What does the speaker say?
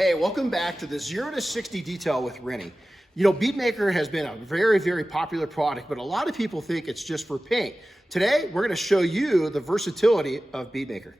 Hey, welcome back to the 0 to 60 detail with Rennie. You know, Bead Maker has been a very popular product, but a lot of people think it's just for paint. Today, we're going to show you the versatility of Bead Maker.